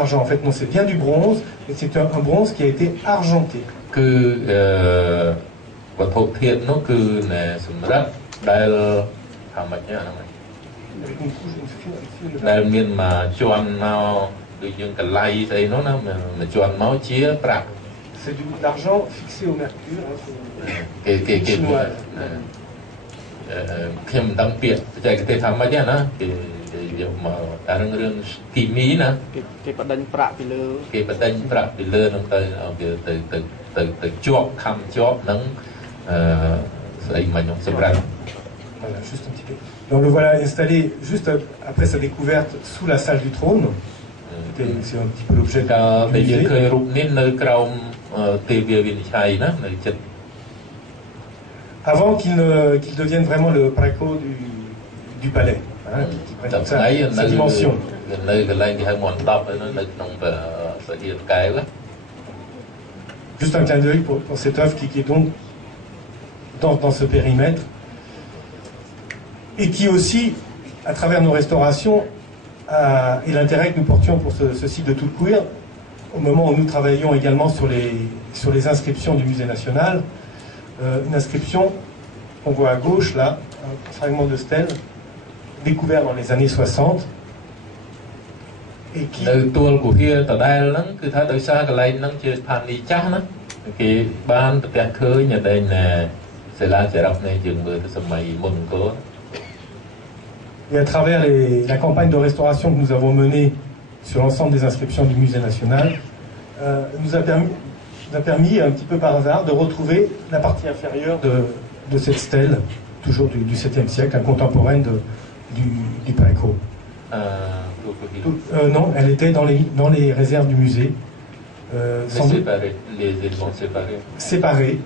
argent. En fait, non, c'est bien du bronze, mais c'est un bronze qui a été argenté. Que votre thiệt nó cứ nè sum rắc đại tham mạch nhá Avec une couche, đại miền mà chọn nào tự nhiên cả lay đây nó mà chọn máu chia bạc. C'est de l'argent fixé au mercure. Cái thêm đăng biệt chạy cái tham mạch nhá nó cái mà rừng kỳ mỹ nè cái bật đánh bạc bị lơ cái bật đánh bạc bị lơ nó từ chọt khăm chọt nắng lấy mà nó sẽ ra. Voilà, juste un petit peu. Donc le voilà installé juste après sa découverte sous la salle du trône. C'est un petit peu l'objet du musée. Avant qu'il devienne vraiment le préco du palais, hein, qui prenne sa dimension. Juste un clin d'œil pour cette œuvre qui est donc dans ce périmètre et qui aussi, à travers nos restaurations, et l'intérêt que nous portions pour ce site de Toulkour, au moment où nous travaillions également sur les inscriptions du Musée national, une inscription qu'on voit à gauche là, un fragment de stèle découvert dans les années 60 et qui et à travers la campagne de restauration que nous avons menée sur l'ensemble des inscriptions du Musée national, nous a permis, un petit peu par hasard, de retrouver la partie inférieure de cette stèle, toujours du 7e siècle, un contemporaine du Préco. Non, elle était dans les réserves du musée. Séparées, les éléments séparés. Séparés.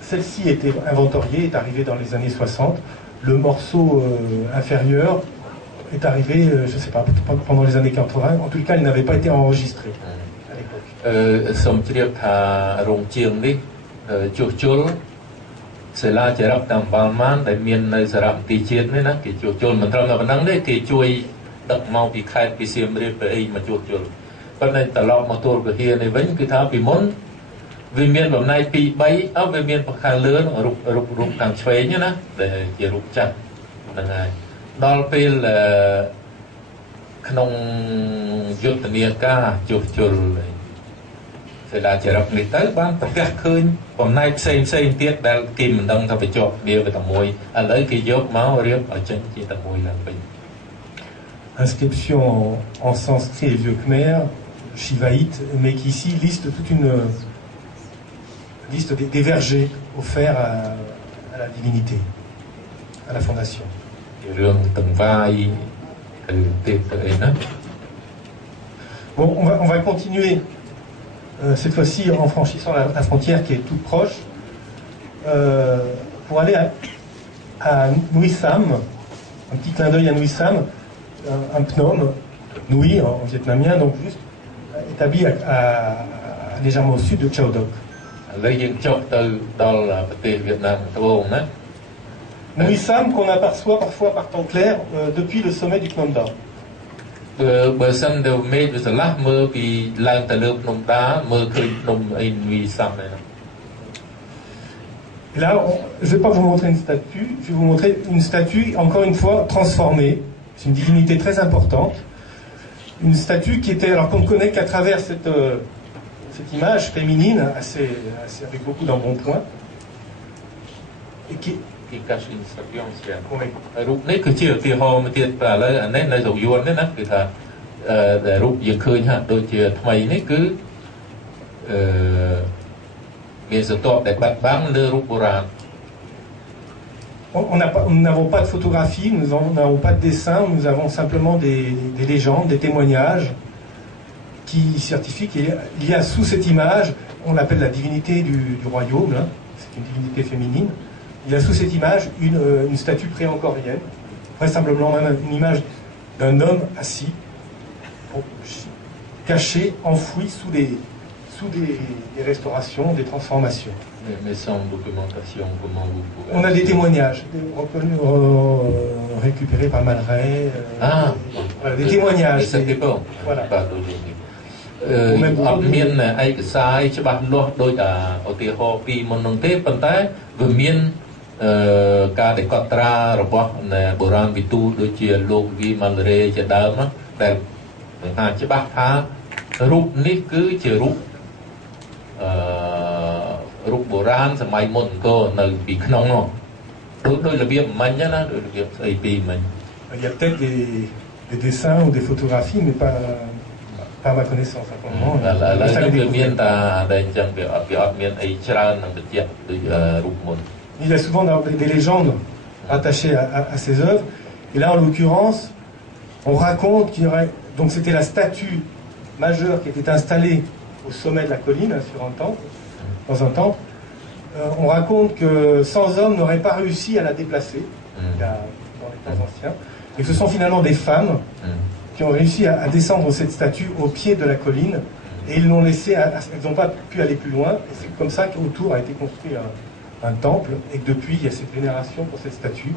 Celle-ci était inventoriée, est arrivée dans les années 60. Le morceau inférieur est arrivé, je ne sais pas, pendant les années 80. En tout cas, il n'avait pas été enregistré à l'époque. C'est là que rap tam balman đại miền nơi Sài Gòn tì chiết đấy nè cái chuột chôn mình trông là mình đang đấy cái chuối đập mau bị khai bị xiêm đi về mà chuột chôn bên này tờ lọ mà tôi cái kia này vẫn cứ tháo bị món vì miền hôm nay bị bay ở về miền bậc hàng lớn rụp càng xoáy nhá nè để chỉ rụp chặt là ngày đó là không dứt tiền cả chuột chôn sẽ là chỉ rập người tới bán tất cả khơi hôm nay xây tiết đã kìm mình đông ta phải chọn điều về tầm mùi lấy cái dốc máu riêng ở trên chỉ tầm mùi là bình. Inscription en sanskrit et vieux khmer, shivaïte, mais qui ici liste toute une liste des vergers offerts à la divinité, à la fondation. Riêng từng vai từ tiết tới đó. Bon, on va continuer. Cette fois-ci en franchissant la frontière qui est toute proche, pour aller à Nui Sam, un petit clin d'œil à Nui Sam, un phnom, Nui en vietnamien, donc juste établi légèrement au sud de Chao Doc. Nui Sam qu'on aperçoit parfois par temps clair depuis le sommet du Phnom Da. Bờ sân đều mê với sờ lát mơ vì lang tờ nước nông đá mơ khơi nông in vì sam này. Là, je ne vais pas vous montrer une statue, je vais vous montrer une statue, encore une fois, transformée. C'est une divinité très importante. Une statue qui était, alors qu'on ne connaît qu'à travers cette image féminine, assez avec beaucoup d'embonpoint, et qui cache une statue ancienne. Rụp này cứ chiều thì họ mới tiệt và lấy anh này dầu yuan đấy nè, thì là để rụp giờ khơi hạt đôi chiều thay này cứ miền sơ tọt để bắt bám lơ rụp boran. Nous n'avons pas de photographie, nous n'avons pas de dessin, nous avons simplement des légendes, des témoignages qui certifient qu'il y a sous cette image, on l'appelle la divinité du royaume, hein, c'est une divinité féminine. Il y a sous cette image une statue pré-angkorienne, vraisemblablement même une image d'un homme assis, caché, enfoui sous des restaurations, des transformations. Mais sans documentation, comment vous pouvez... On a des témoignages récupérés par Man Ray. Voilà, des témoignages. C'était bon. Voilà. Même អត់មានឯកសារច្បាស់លាស់ដោយឧទាហរណ៍ពីមុននោះទេប៉ុន្តែវាមានការដែលកត់ត្រារបស់បុរាណវិទូដូចជាលោកវីម៉ាល់រេជាដើមដែលបង្ហាញច្បាស់ថារូបនេះគឺជារូបបុរាណសម័យមុនអង្គរនៅពីក្នុងនោះដោយរបៀបមិញណាដោយរបៀបស្អីពីមិញ Il y a peut-être des dessins ou des photographies mais pas à ma connaissance. Il y a souvent des légendes attachées à ces œuvres. Et là, en l'occurrence, on raconte qu'il y aurait... Donc c'était la statue majeure qui était installée au sommet de la colline, sur un temple, dans un temple. On raconte que 100 hommes n'auraient pas réussi à la déplacer, dans les temps anciens. Et que ce sont finalement des femmes qui ont réussi à descendre cette statue au pied de la colline. Et ils l'ont laissé, elles n'ont pas pu aller plus loin. Et c'est comme ça qu'autour a été construit un temple. Et que depuis, il y a cette vénération pour cette statue.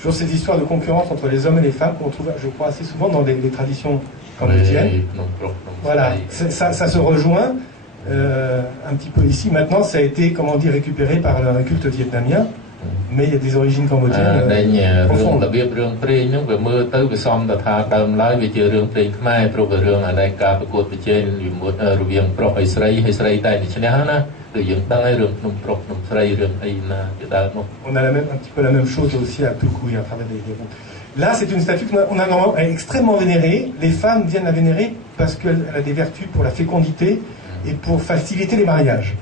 Toujours ces histoires de concurrence entre les hommes et les femmes qu'on trouve, je crois, assez souvent dans les traditions cambodgiennes. Voilà, ça se rejoint un petit peu ici. Maintenant, ça a été, comment dire, récupéré par un culte vietnamien, mais il y a des origines cambodgiennes profondes. On a un petit peu la même chose aussi à Tulkuy, à travers des routes. Là, c'est une statue qu'on a normalement extrêmement vénérée. Les femmes viennent la vénérer parce qu'elle a des vertus pour la fécondité et pour faciliter les mariages.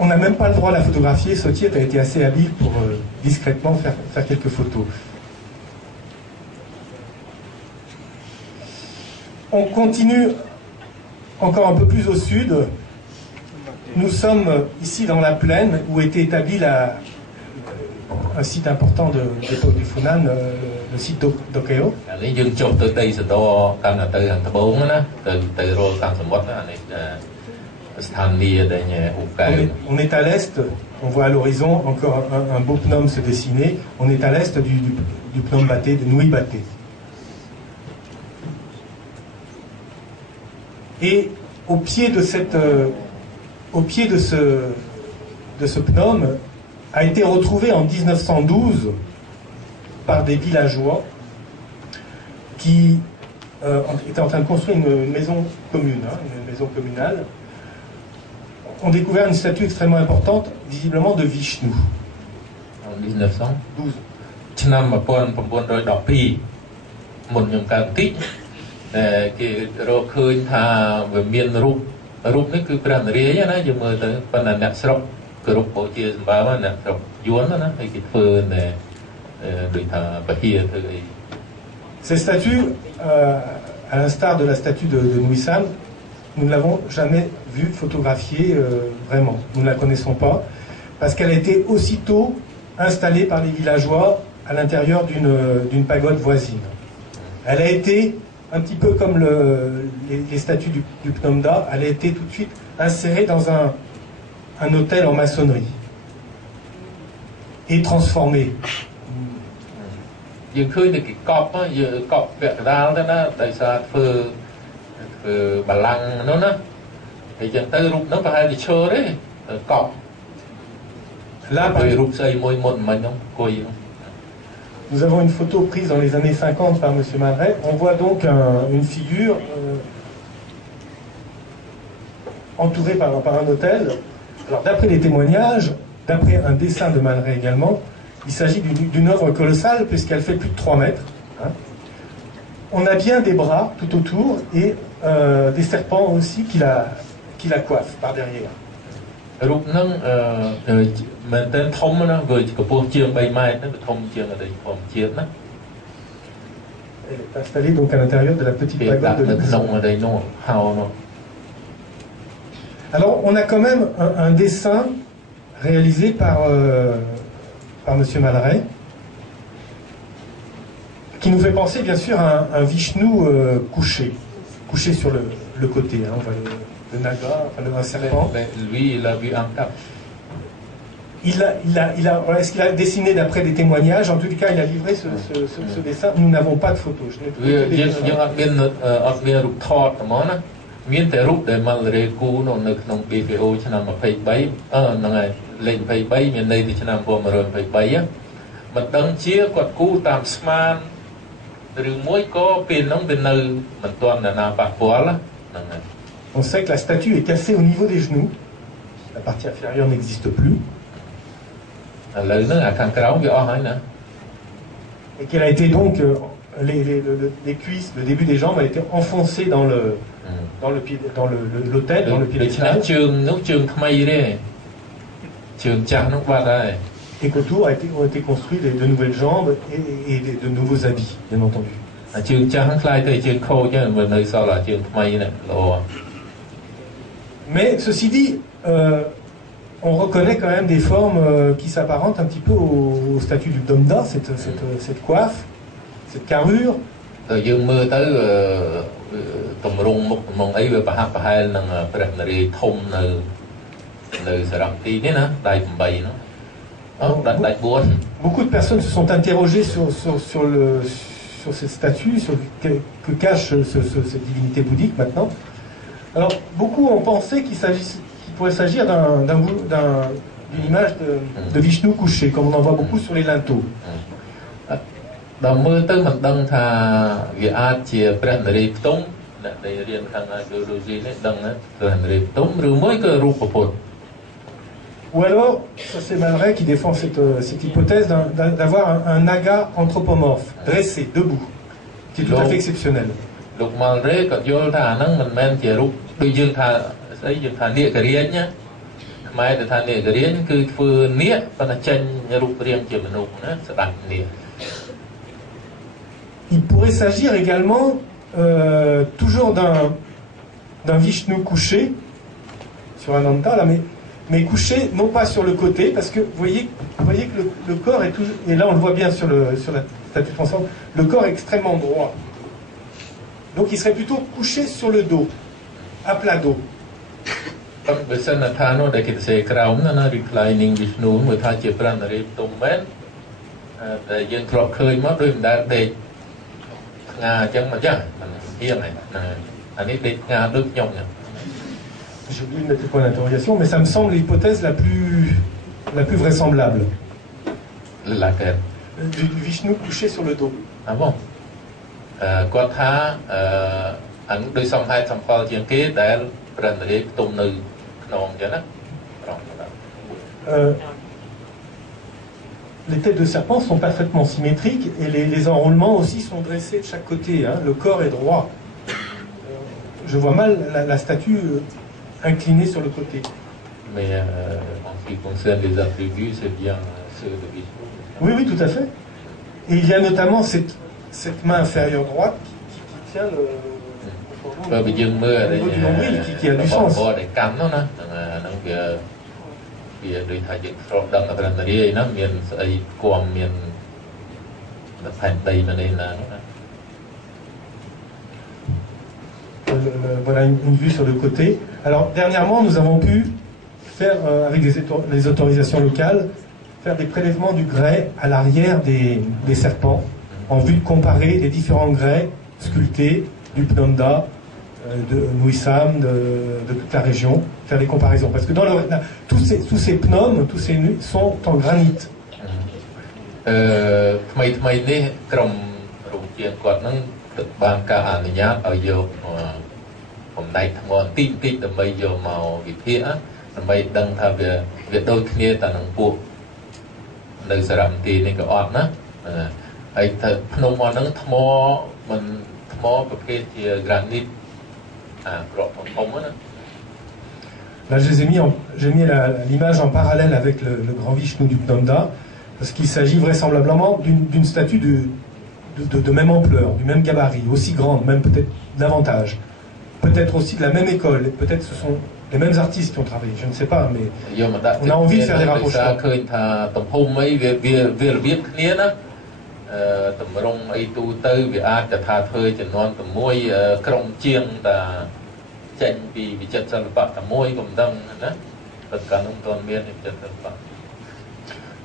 On n'a même pas le droit à la photographier. Sotiet a été assez habile pour discrètement faire quelques photos. On continue encore un peu plus au sud. Nous sommes ici dans la plaine où était établi un site important de l'époque du Funan, le site d'Okeo. On est à l'est, on voit à l'horizon encore un beau Phnom se dessiner. On est à l'est du Phnom Baté, de Nui Baté. Et au pied de ce Phnom a été retrouvé en 1912 par des villageois qui étaient en train de construire une maison commune, une maison communale. On découvert une statue extrêmement importante, visiblement de Vishnu. En 1912. Ces statues, à l'instar de la statue de Nui Sam, nous ne l'avons jamais vue photographiée vraiment. Nous ne la connaissons pas, parce qu'elle a été aussitôt installée par les villageois à l'intérieur d'une pagode voisine. Elle a été, un petit peu comme les statues du Phnom Da, elle a été tout de suite insérée dans un hôtel en maçonnerie et transformée. Là, nous avons une photo prise dans les années 50 par M. Malray. On voit donc une figure entourée par un hôtel. Alors d'après les témoignages, d'après un dessin de Malray également, Il s'agit d'une œuvre colossale puisqu'elle fait plus de 3 mètres. Hein. On a bien des bras tout autour et des serpents aussi qui la coiffent par derrière. Elle est installée donc à l'intérieur de la petite pagode de Luxembourg. Alors on a quand même un dessin réalisé par M. Maleret qui nous fait penser bien sûr à un Vishnu couché sur le côté. Hein, on voit le naga, un serpent. Lui, il a vu un cap. Est-ce qu'il a dessiné d'après des témoignages? En tout cas, il a livré ce dessin. Nous n'avons pas de photos. Je n'ai trouvé que des dessins. On sait que la statue est cassée au niveau des genoux. La partie inférieure n'existe plus. Et qu'elle a été donc, les cuisses, le début des jambes a été enfoncé dans l'autel, dans le piédestal. Et qu'autour ont été construits de nouvelles jambes et de nouveaux habits, bien entendu. Mais ceci dit, on reconnaît quand même des formes qui s'apparentent un petit peu au statut du Domda, cette coiffe, cette carrure. Beaucoup de personnes se sont interrogées sur cette statue, sur que cache cette divinité bouddhique maintenant. Alors, beaucoup ont pensé qu'il pourrait s'agir d'une image de Vishnu couché, comme on en voit beaucoup sur les linteaux. Ou alors, ça c'est Maleret qui défend cette hypothèse d'avoir un naga anthropomorphe, dressé, debout, qui est tout à fait exceptionnel. Il pourrait s'agir également toujours d'un Vishnu couché sur un anta là, mais couché non pas sur le côté, parce que vous voyez que le corps est toujours, et là on le voit bien sur la statue transforme, le corps est extrêmement droit. Donc il serait plutôt couché sur le dos, à plat dos. J'ai oublié de mettre le point d'interrogation, mais ça me semble l'hypothèse la plus vraisemblable. Du Vishnu couché sur le dos. Ah bon? Les têtes de serpent sont parfaitement symétriques et les enroulements aussi sont dressés de chaque côté. Hein. Le corps est droit. Je vois mal la statue inclinée sur le côté. Mais en ce qui concerne les attributs, c'est bien ceux de Vishnu. Oui, tout à fait. Et il y a notamment cette main inférieure droite qui tient le niveau du nombril, qui a du sens. Voilà une vue sur le côté. Alors dernièrement, nous avons pu faire, avec les autorisations locales, faire des prélèvements du grès à l'arrière des serpents, en vue de comparer les différents grès sculptés du Pnomda, de Nuisam, de toute la région, faire des comparaisons. Parce que tous ces pnoms, tous ces nus sont en granit. នៅសារមន្ទីរនេះក៏អត់ណាហើយទៅភ្នំអត់ហ្នឹងថ្មមិនថ្មប្រភេទជា granite ប្រក់ធំៗណា Là, j'ai mis l'image en parallèle avec le grand Vishnu du Pnomda, parce qu'il s'agit vraisemblablement d'une statue de même ampleur, du même gabarit, aussi grande, même peut-être davantage. Peut-être aussi de la même école, peut-être ce sont les mêmes artistes qui ont travaillé, je ne sais pas, mais on a envie de faire des rapprochements.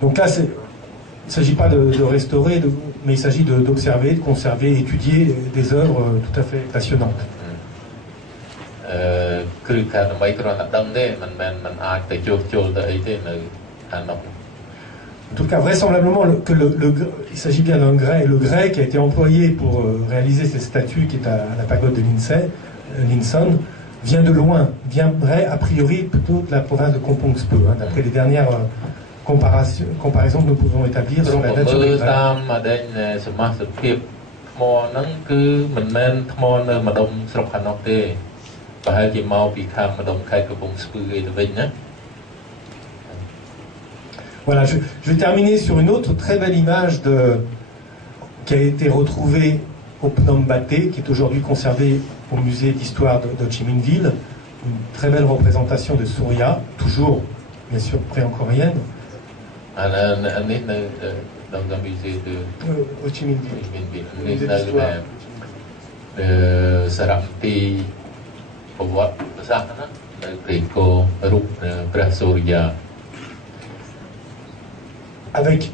Donc là, il ne s'agit pas de restaurer, mais il s'agit d'observer, de conserver, d'étudier des œuvres tout à fait passionnantes. En tout cas, vraisemblablement, il s'agit bien d'un grès. Le grès qui a été employé pour réaliser ces statues qui est à la pagode de Linson vient de loin, viendrait a priori plutôt de la province de Kompongspeu, hein, d'après les dernières comparaisons que nous pouvons établir sur la nature des grès. Voilà, je vais terminer sur une autre très belle image qui a été retrouvée au Phnom Baté, qui est aujourd'hui conservée au musée d'histoire de Ho Chi Minh Ville. Une très belle représentation de Surya, toujours bien sûr pré-angkorienne. Dans le musée de Ho Chi Minh Ville. Le musée d'histoire. Saramti Pawat Pasakana, Preko Rup Prasurya. Avec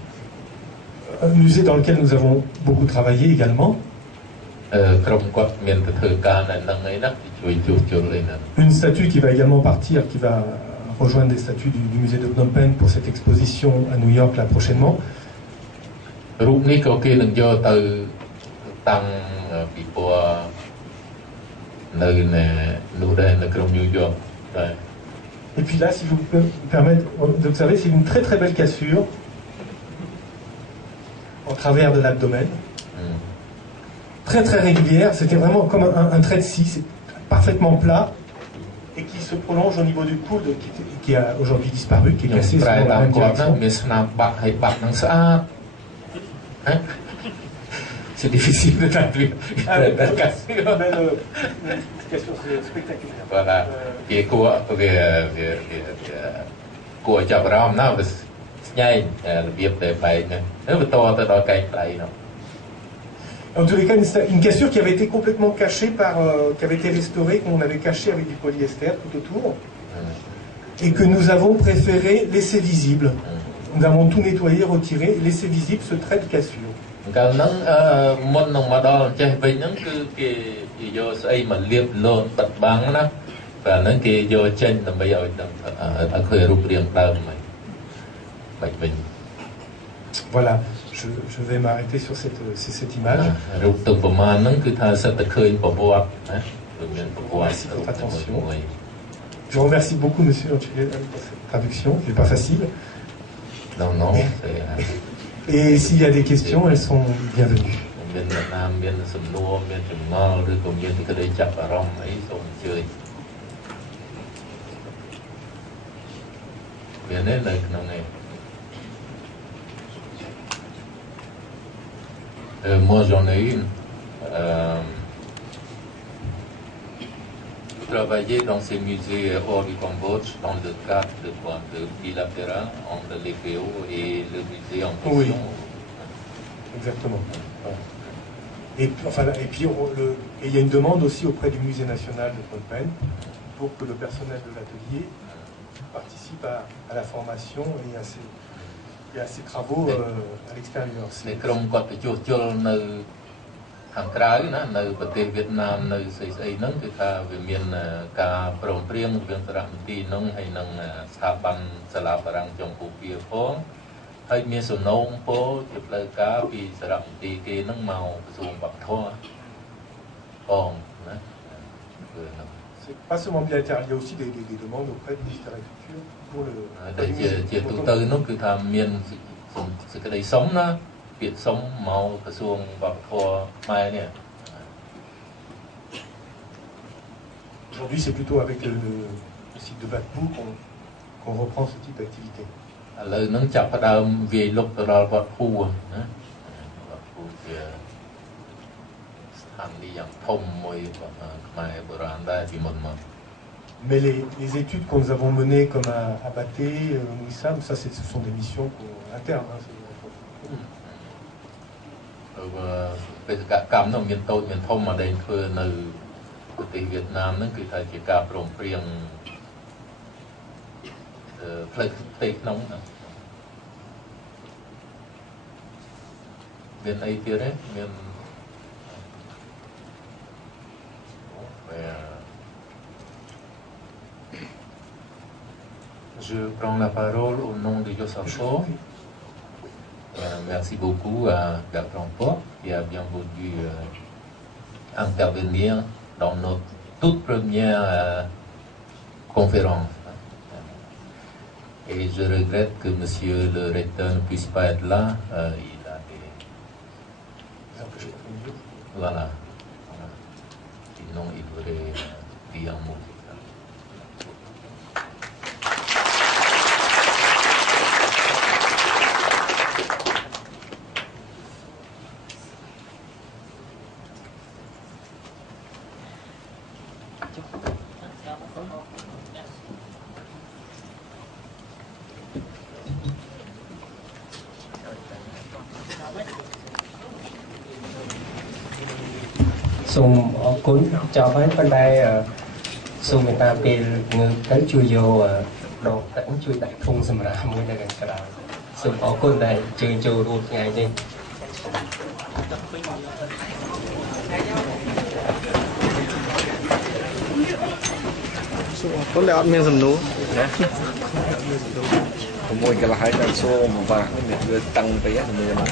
un musée dans lequel nous avons beaucoup travaillé également. Une statue qui va également partir, qui va rejoindre des statues du musée de Phnom Penh pour cette exposition à New York là prochainement. Et puis là, si je peux me permettre d'observer, c'est une très très belle cassure en travers de l'abdomen. Très très régulière, c'était vraiment comme un trait de scie, c'est parfaitement plat et qui se prolonge au niveau du coude qui a aujourd'hui disparu, qui est cassé selon la même direction. C'est difficile de traduire. Une cassure spectaculaire. Voilà. Et quoi, en tous les cas, une cassure qui avait été complètement cachée qui avait été restaurée, qu'on avait cachée avec du polyester tout autour, et que nous avons préféré laisser visible. Nous avons tout nettoyé, retiré, laissé visible ce trait de cassure. Voilà, je vais m'arrêter sur cette image. Merci de votre attention. Je remercie beaucoup monsieur pour cette traduction, c'est pas facile. Non. Et s'il y a des questions, elles sont bienvenues. Moi j'en ai une. Travailler dans ces musées hors du Cambodge dans le cadre de bilatéral entre les PO et le musée en question. Oui, exactement. Et puis il y a une demande aussi auprès du musée national de Phnom Penh pour que le personnel de l'atelier participe à la formation et à ces travaux à l'extérieur. ខាងក្រៅណានៅប្រទេសវៀតណាមនៅស្អីហ្នឹងគឺថាវាមានការព្រមព្រៀងរវាងសារមន្ទីរនោះហើយនឹងស្ថាប័នសាលាបារាំងចុងពូពាផងហើយមានសំណូមពរជាផ្លូវការពីសារមន្ទីរគេហ្នឹងមកក្រសួងវប្បធម៌ផងណា C'est pas seulement bilatéral, il y a aussi des demandes auprès du ministère de la Culture pour le ជាទូទៅនោះគឺថាមាន sự cái đấy sống đó việc sống màu cái xuông và kho mai nè. Aujourd'hui, c'est plutôt avec le site de Batpou qu'on reprend ce type d'activité. ឥឡូវហ្នឹងចាប់ផ្ដើមវាយលុកទៅដល់វត្តភូណាវត្តភូជាស្ថានីយ៍យ៉ាងធំមួយខ្មែរបុរាណដែរពីមុនមក Mais les études que nous avons menées comme à Baté, Mouissam, ça ce sont des missions internes. Hein, បេសកកម្មនោះមានតូចមានធំមកដែលធ្វើនៅប្រទេសវៀតណាមហ្នឹងគឺថាជាការព្រមព្រៀងផ្លូវផ្ទៃក្នុងណាមានអីទៀតទេមាន Je prends la parole au nom de Yosapo. Merci beaucoup à Bertrand Port qui a bien voulu intervenir dans notre toute première conférence. Et je regrette que monsieur le recteur ne puisse pas être là. Il a des... Voilà. Sinon, il aurait dit un mot. Sùng cuốn cho với bên đây sùng người ta về người tới chui vô đồ tận chui đại phun xâm ra mới là gần cả đó sùng ở cuốn đây chơi chơi luôn ngày đi Có lẽ ăn miếng sầm nú. Mùi cái là hai lần xô mà vàng cái tăng tới á thì mới